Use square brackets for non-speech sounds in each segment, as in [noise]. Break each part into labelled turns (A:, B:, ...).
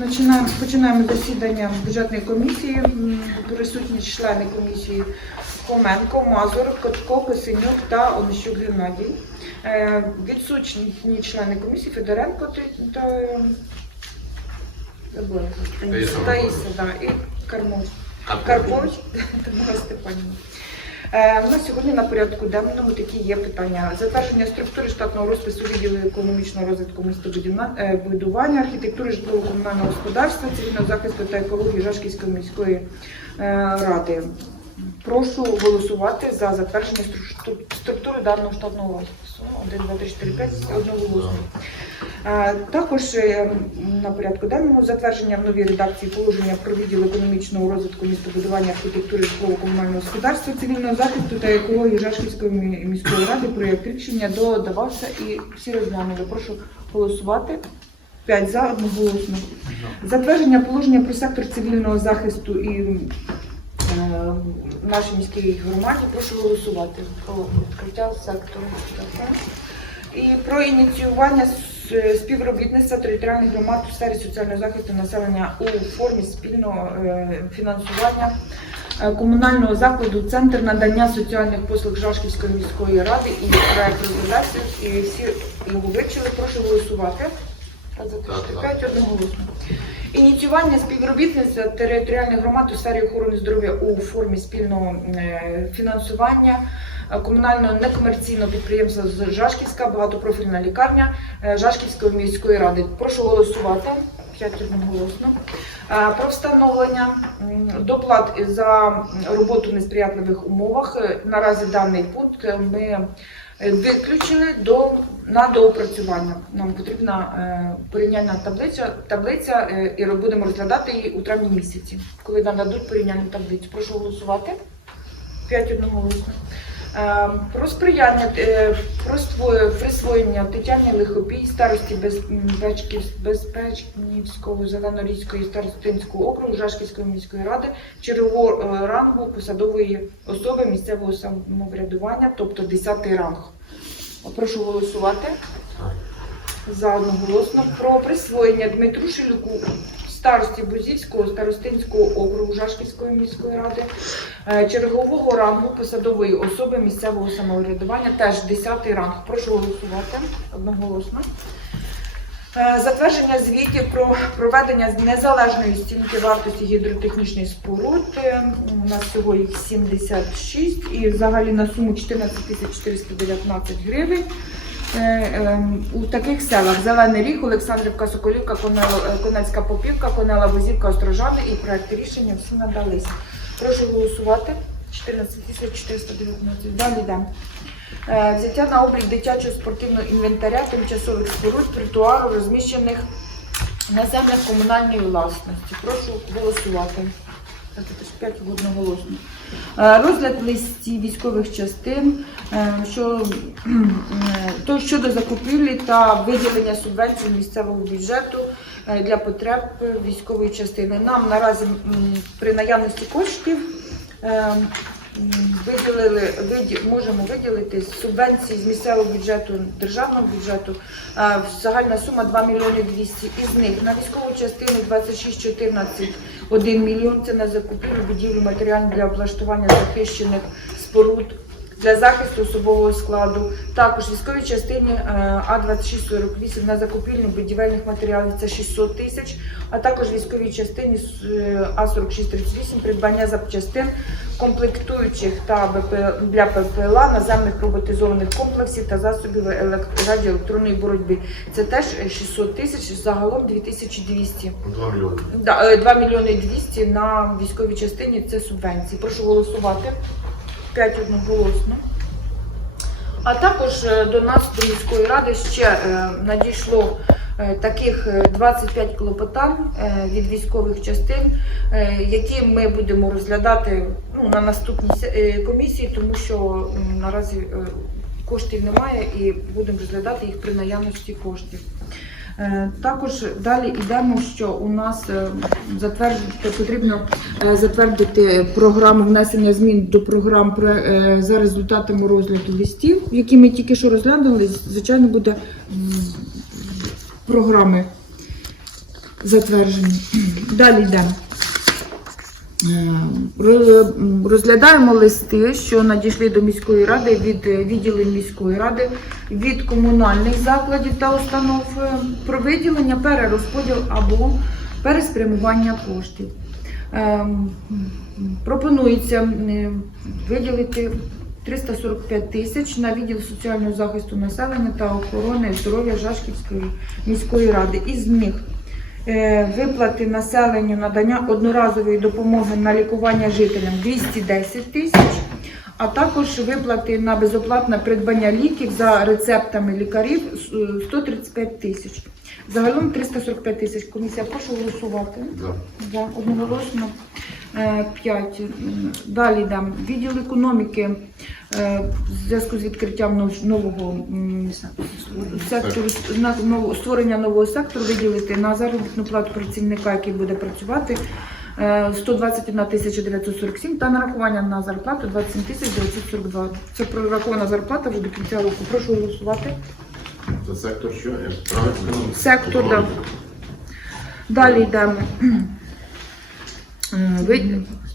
A: Починаємо, починаємо засідання бюджетної комісії. Присутні члени комісії Хоменко, Мазур, Кочко, Косинюк та Онищук Геннадій. Е, Відсутні члени комісії Федоренко та е.
B: Таїса
A: да, і.
B: Карпович.
A: Карпович [laughs] Тамара Степанівна. Е, У нас сьогодні на порядку денному такі є питання. Затвердження структури штатного розпису відділу економічного розвитку містобудування, архітектури житлово-комунального господарства, цивільного захисту та екології Жашківської міської е, ради. Прошу голосувати за затвердження структури даного штатного розпису. 1, 2, 3, 4, 5, одноголосно. Також е, на порядку денному затвердження в новій редакції положення про відділ економічного розвитку містобудування архітектури житлово-комунального господарства, цивільного захисту та екології Жашківської міської ради. Проєкт рішення додавався і всі розглянули. Прошу голосувати. 5 за одноголосно. Затвердження положення про сектор цивільного захисту і е, нашій міській громаді. Прошу голосувати про відкриття сектору. І про ініціювання співробітництва територіальних громад у сфері соціального захисту населення у формі спільного е, фінансування е, комунального закладу Центр надання соціальних послуг Жашківської міської ради і проект розглядався, і всі його вивчили. Прошу голосувати. П'ять, одноголосно. Ініціювання співробітництва територіальних громад у сфері охорони здоров'я у формі спільного е, фінансування комунального некомерційного підприємства Жашківська багатопрофільна лікарня е, Жашківської міської ради. Прошу голосувати. П'ять одноголосно. Е, Про встановлення доплат за роботу в несприятливих умовах. Е, Наразі даний пункт е, ми е, виключили до на доопрацювання. Нам потрібна е, порівняльна таблиця, таблиця е, і будемо розглядати її у травні місяці, коли нам дадуть порівняльну таблицю. Прошу голосувати. 5 одноголосно. Е, Про сприяння е, присвоєння Тетяні Лихопій, старості Безпечнівського Зеленорізької старостинського округу Жашківської міської ради чергового е, рангу посадової особи місцевого самоврядування, тобто 10 ранг. Прошу голосувати. За одноголосно. Про присвоєння Дмитру Шилюку старості Бузівського старостинського округу Жашківської міської ради е, чергового рангу посадової особи місцевого самоврядування, теж 10 ранг. Прошу голосувати одноголосно. Е, Затвердження звітів про проведення незалежної оцінки вартості гідротехнічних споруд. Е, У нас всього їх 76 і взагалі на суму 14 419 гривень. Е, е, У таких селах Зелений Ріг, Олександрівка, Соколівка, е, Конецька Попівка, Конела Возівка, Острожани і проект рішення всі надалися. Прошу голосувати. 14 419. Далі йдемо. Е, Взяття на облік дитячого спортивного інвентаря тимчасових споруд тротуару, розміщених на землях комунальної власності. Прошу голосувати. Це теж п'ять одноголосно. Е, Розгляд листів військових частин е, що, е, то щодо закупівлі та виділення субвенцій місцевого бюджету для потреб військової частини. Нам наразі при наявності коштів виділили, виді- можемо виділити субвенції з місцевого бюджету, державного бюджету. А, Загальна сума 2 мільйони 200. Із них на військову частину 2614 1 мільйон це на закупівлю будівлю матеріалів для облаштування захищених споруд для захисту особового складу. Також військовій частині е, А2648 на закупівлю будівельних матеріалів це 600 тисяч, а також військовій частині е, А4638 придбання запчастин комплектуючих та БП для ППЛА наземних роботизованих комплексів та засобів елект- радіоелектронної боротьби. Це теж 600 тисяч, загалом 2200.
B: 2 мільйони.
A: Да, е, 2 мільйони 200 на військовій частині це субвенції. Прошу голосувати. 5 одноголосно. А також е, до нас, до міської ради, ще е, надійшло е, таких е, 25 клопотань від військових частин, які ми будемо розглядати ну, на наступній комісії, тому що наразі коштів немає і будемо розглядати їх при наявності коштів. Е, Також далі йдемо, що у нас е, затвердити потрібно е, затвердити програму внесення змін до програм за результатами розгляду листів, які ми тільки що розглянули. Звичайно, буде програми затверджені. Далі йдемо. Розглядаємо листи, що надійшли до міської ради від відділень міської ради, від комунальних закладів та установ е, про виділення, перерозподіл або переспрямування коштів. Ем, Пропонується е, виділити 345 тисяч на відділ соціального захисту населення та охорони здоров'я Жашківської міської ради. Із них е, виплати населенню надання одноразової допомоги на лікування жителям 210 тисяч, а також виплати на безоплатне придбання ліків за рецептами лікарів е, 135 тисяч. Загалом 345 тисяч. Комісія, прошу голосувати.
B: За.
A: За одноголосно 5. Далі йдемо. Відділ економіки е, в зв'язку з відкриттям нового сектору створення нового сектору виділити на заробітну плату працівника, який буде працювати. Е, 121 тисяча 947 та нарахування на зарплату 27 тисяч 942. Це прорахована зарплата вже до кінця року. Прошу голосувати.
B: Це сектор що? Правильно?
A: Сектор, да. Далі йдемо. Е, Ви,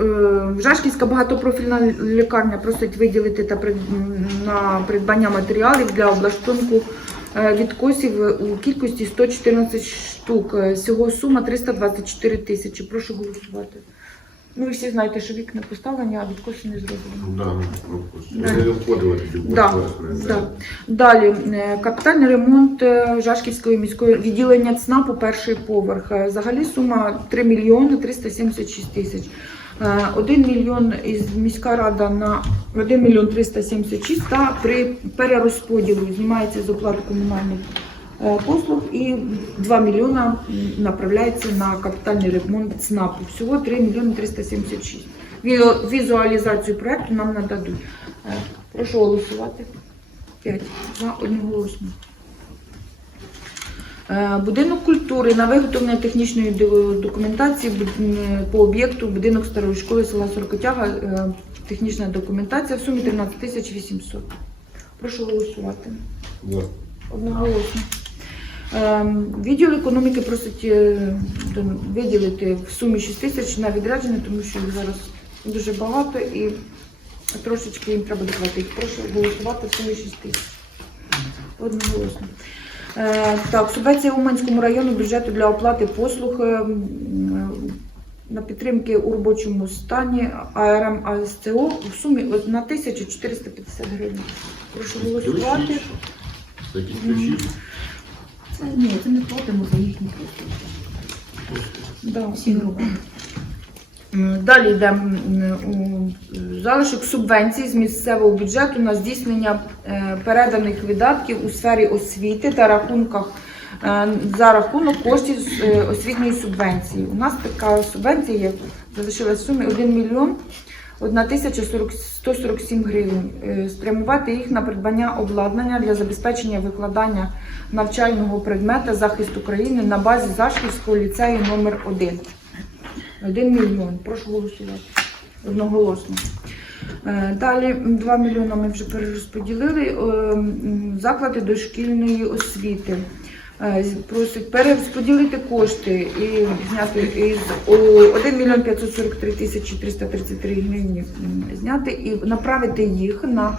A: е, Жашківська багатопрофільна лікарня просить виділити та прид- на придбання матеріалів для облаштунку е, відкосів у кількості 114 штук. Е, Всього сума 324 тисячі. Прошу голосувати. Ну, ви всі знаєте, що вікна поставлені, а відкоси не зроблені.
B: Ну, да,
A: Да.
B: Не входили
A: Да, да. Далі е, капітальний ремонт е, Жашківської міської відділення ЦНАПу перший поверх. Е, Взагалі сума 3 мільйони 376 тисяч. 1 мільйон із міська рада на 1 мільйон 376 та при перерозподілу знімається з оплати комунальних е, послуг і 2 мільйона направляється на капітальний ремонт ЦНАПу. Всього 3 мільйони 376. Візу- Візуалізацію проекту нам нададуть. Е, Прошу голосувати. 5. За одноголосно. Е, Будинок культури на виготовлення технічної документації по об'єкту будинок старої школи села Сорокотяга. е, Технічна документація в сумі 13 тисяч 800. Прошу голосувати.
B: За.
A: Одноголосно. Ем, Відділ економіки просить е, виділити в сумі 6 тисяч на відрядження, тому що їх зараз дуже багато і трошечки їм треба доплатити. Прошу голосувати в сумі 6 тисяч. Одноголосно. Е, Так, субвенція Уманському району бюджету для оплати послуг е, на підтримки у робочому стані АРМ АСЦО в сумі 1450 гривень. Прошу голосувати.
B: Це?
C: Це ні, це не платимо за їхні послуги.
A: Да.
C: Всі групи.
A: Далі йде залишок субвенцій з місцевого бюджету на здійснення е, переданих видатків у сфері освіти та рахунках е, за рахунок коштів з е, освітньої субвенції. У нас така субвенція є, залишилась в сумі 1 мільйон 1147 гривень. Е, Спрямувати їх на придбання обладнання для забезпечення викладання навчального предмета захист України на базі Зашківського ліцею номер 1 1 мільйон. Прошу голосувати. Одноголосно. Е, Далі 2 мільйони ми вже перерозподілили. Е, Заклади дошкільної освіти. Е, Просять перерозподілити кошти і зняти із о, 1 мільйон 543 тисячі 333 гривні зняти і направити їх на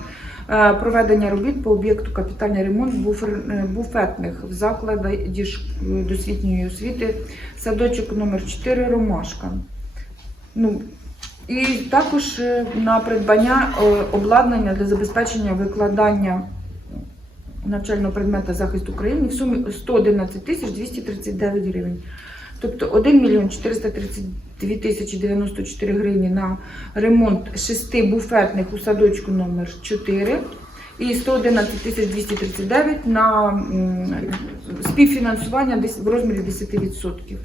A: проведення робіт по об'єкту капітальний ремонт е, буфетних в закладі ш- досвітньої освіти садочок номер 4 Ромашка. Ну, і також е, на придбання е, обладнання для забезпечення викладання навчального предмета захист України в сумі 111 тисяч 239 гривень. Тобто 1 мільйон 432 тисячі 94 гривні на ремонт шести буфетних у садочку номер 4 і 111 тисяч 239 на співфінансування в розмірі 10%.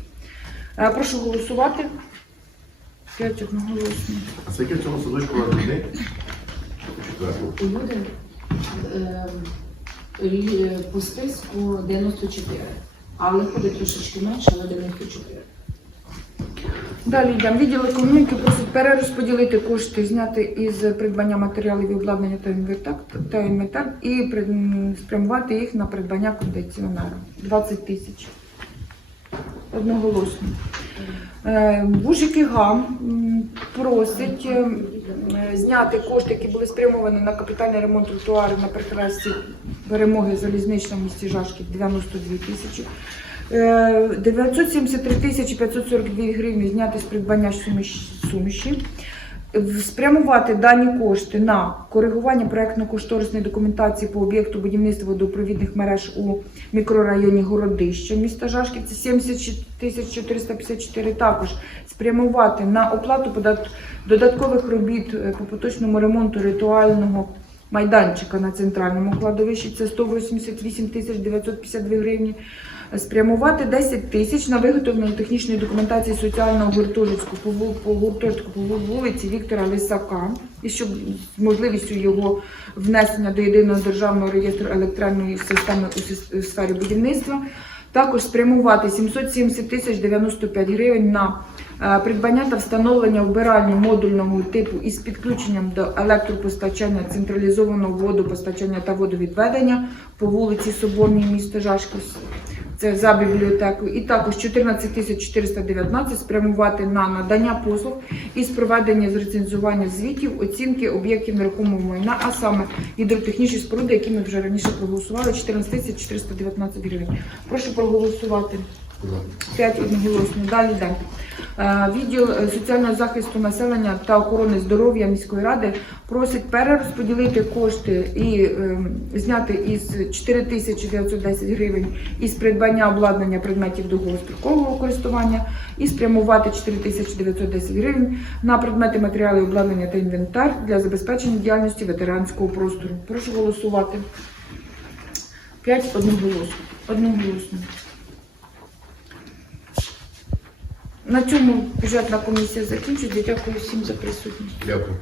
A: Е, Прошу голосувати. 5 одноголосно.
B: А скільки в цьому садочку у вас людей?
C: Люди е, по списку 94. Але виходить трошечки менше, але 94.
A: Далі йдемо. Відділ економіки просить перерозподілити кошти, зняти із придбання матеріалів і обладнання та інвентар, та інвентар і спрямувати їх на придбання кондиціонера. 20 тисяч. Одноголосно. Бужики ГАМ просить е, е, зняти кошти, які були спрямовані на капітальний ремонт тротуару на перехресті перемоги залізничного місті Жашків 92 тисячі. Е, 973 тисячі 542 гривні зняти з придбання суміш- суміші. Спрямувати дані кошти на коригування проектно-кошторисної документації по об'єкту будівництва водопровідних мереж у мікрорайоні Городище міста Жашків. Це 70 тисяч 454. Також спрямувати на оплату подат- додаткових робіт е, по поточному ремонту ритуального майданчика на центральному кладовищі. Це 188 тисяч 952 гривні. Спрямувати 10 тисяч на виготовлення технічної документації соціального гуртожитку по, гуртожитку по вулиці Віктора Лисака, і щоб з можливістю його внесення до єдиного державного реєстру електронної системи у сфері будівництва. Також спрямувати 770 тисяч 95 гривень на е, придбання та встановлення вбиральні модульного типу із підключенням до електропостачання, централізованого водопостачання та водовідведення по вулиці Соборній міста Жашків. Це за бібліотеку, І також 14 тисяч 419 спрямувати на надання послуг із проведення з рецензування звітів, оцінки об'єктів нерухомого майна, а саме гідротехнічні споруди, які ми вже раніше проголосували, 14 тисяч 419 гривень. Прошу проголосувати. 5 одноголосно. Далі йде. Е, Відділ е, соціального захисту населення та охорони здоров'я міської ради просить перерозподілити кошти і е, зняти із 4910 гривень із придбання обладнання предметів довгострокового користування і спрямувати 4910 гривень на предмети матеріали обладнання та інвентар для забезпечення діяльності ветеранського простору. Прошу голосувати. 5 одноголосно. Одноголосно. На цьому бюджетна комісія закінчується. Дякую всім за присутність.
B: Дякую.